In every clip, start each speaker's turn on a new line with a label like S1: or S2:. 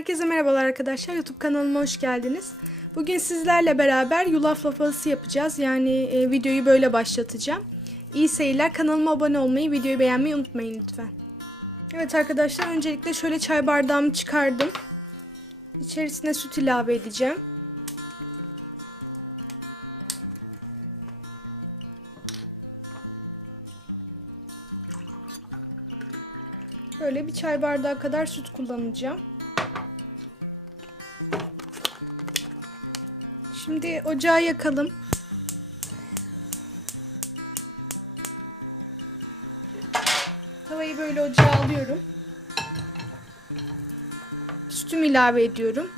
S1: Herkese merhabalar arkadaşlar. YouTube kanalıma hoş geldiniz. Bugün sizlerle beraber yulaf lapası yapacağız. Yani e, videoyu böyle başlatacağım. İyi seyirler. Kanalıma abone olmayı, videoyu beğenmeyi unutmayın lütfen. Evet arkadaşlar öncelikle şöyle çay bardağımı çıkardım. İçerisine süt ilave edeceğim. Böyle bir çay bardağı kadar süt kullanacağım. Şimdi ocağı yakalım. Tavayı böyle ocağa alıyorum. Sütümü ilave ediyorum.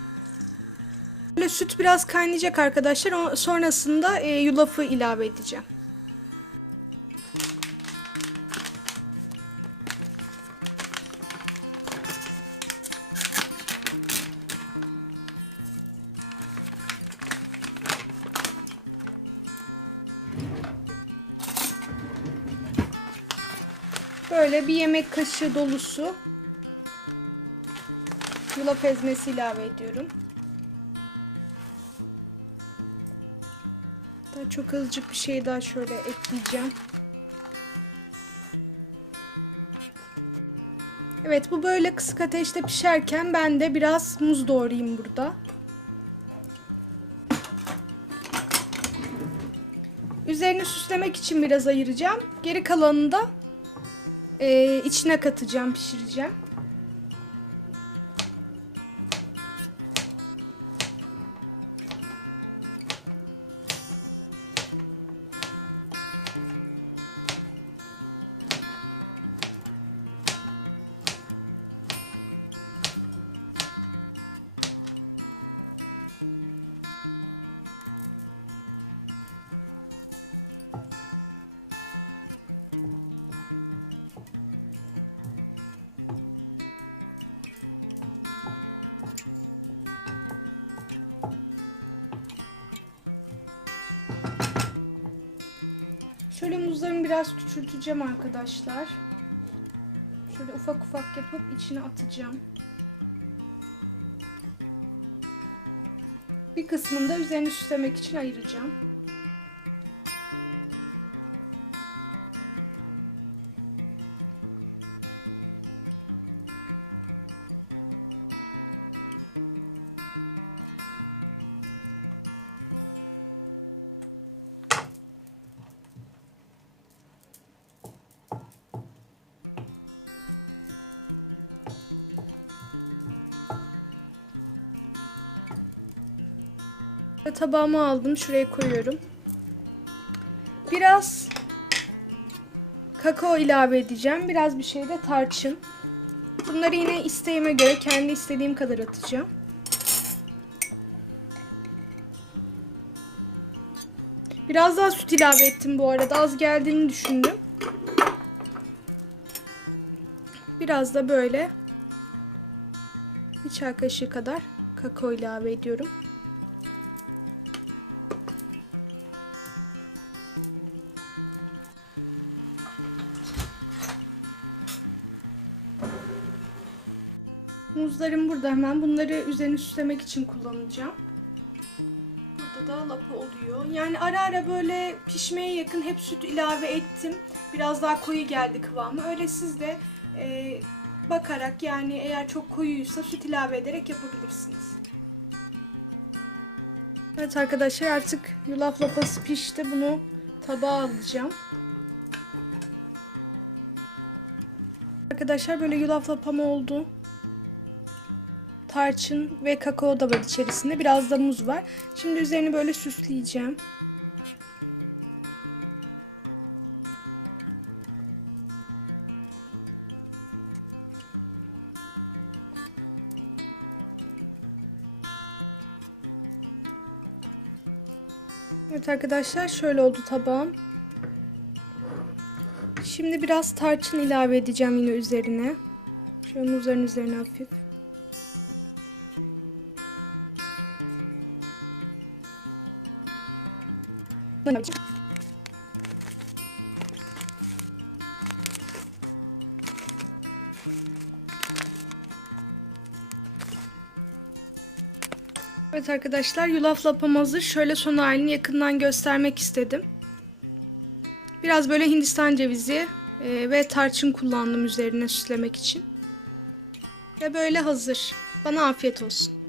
S1: Böyle süt biraz kaynayacak arkadaşlar. Sonrasında e, yulafı ilave edeceğim. Böyle bir yemek kaşığı dolusu yulaf ezmesi ilave ediyorum. Daha çok azıcık bir şey daha şöyle ekleyeceğim. Evet bu böyle kısık ateşte pişerken ben de biraz muz doğrayayım burada. Üzerini süslemek için biraz ayıracağım. Geri kalanını da e, içine katacağım, pişireceğim. Şöyle muzlarımı biraz küçülteceğim arkadaşlar. Şöyle ufak ufak yapıp içine atacağım. Bir kısmını da üzerini süslemek için ayıracağım. Ve tabağıma aldım. Şuraya koyuyorum. Biraz kakao ilave edeceğim. Biraz bir şey de tarçın. Bunları yine isteğime göre kendi istediğim kadar atacağım. Biraz daha süt ilave ettim bu arada. Az geldiğini düşündüm. Biraz da böyle bir çay kaşığı kadar kakao ilave ediyorum. Muzlarım burada hemen. Bunları üzerine süslemek için kullanacağım. Burada da lapa oluyor. Yani ara ara böyle pişmeye yakın hep süt ilave ettim. Biraz daha koyu geldi kıvamı. Öyle siz de e, bakarak yani eğer çok koyuysa süt ilave ederek yapabilirsiniz. Evet arkadaşlar artık yulaf lapası pişti. Bunu tabağa alacağım. Arkadaşlar böyle yulaf lapam oldu tarçın ve kakao da var içerisinde. Biraz da muz var. Şimdi üzerini böyle süsleyeceğim. Evet arkadaşlar şöyle oldu tabağım. Şimdi biraz tarçın ilave edeceğim yine üzerine. Şöyle muzların üzerine hafif. Böyle Evet arkadaşlar yulaf lapam hazır. Şöyle son halini yakından göstermek istedim. Biraz böyle Hindistan cevizi e, ve tarçın kullandım üzerine süslemek için. Ve böyle hazır. Bana afiyet olsun.